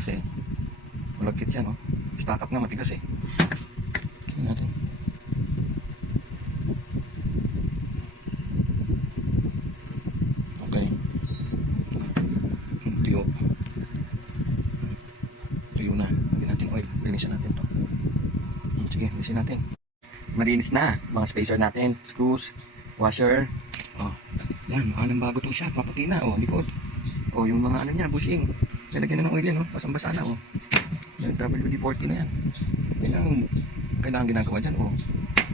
kasi malagkit yan, oh. Stack up na, matigas eh. Tingnan natin. Okay. Tuyo. Tuyo na. Lagyan natin oil. Linisan natin to. Sige, linisin natin. Malinis na. Mga spacer natin. Screws. Washer. Oh. Yan. Mukha ng bago itong shop. Maputi na. Oh, likod. Oh, yung mga ano niya, bushing. Lalagyan na ng oil yan, oh. Basang-basa na, oh. Yung WD-40 na yan. Yan ang kailangan ginagawa dyan, oh.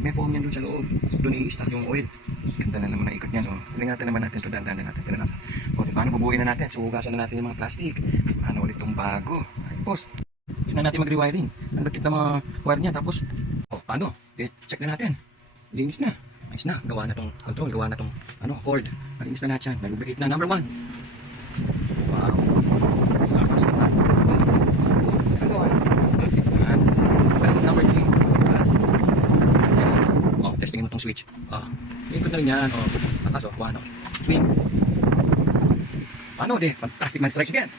May foam yan doon sa loob. Doon i-stack yung oil. Ganda na naman na ikot niyan, oh. Ingatan naman natin ito, dandan na natin. Pero nasa, oh, paano bubuhin na natin? Suhugasan na natin yung mga plastic. Paano ulit itong bago? Ay, boss. Yun na natin mag-rewiring. Ang lagkit na mga wire niya. Tapos, oh, paano? Check na natin. Linis na. Ayos na. Gawa na tong control. Gawa na tong, cord. Malinis na lahat yan. Nag-lubricate na. Number 1. Wow. Nakakasok na. Ang gawa na. Number 3. Oh, testingin mo tong switch. Ikot na rin yan. Oh, atas, oh, ano. Swing. Ano, fantastic man strikes again.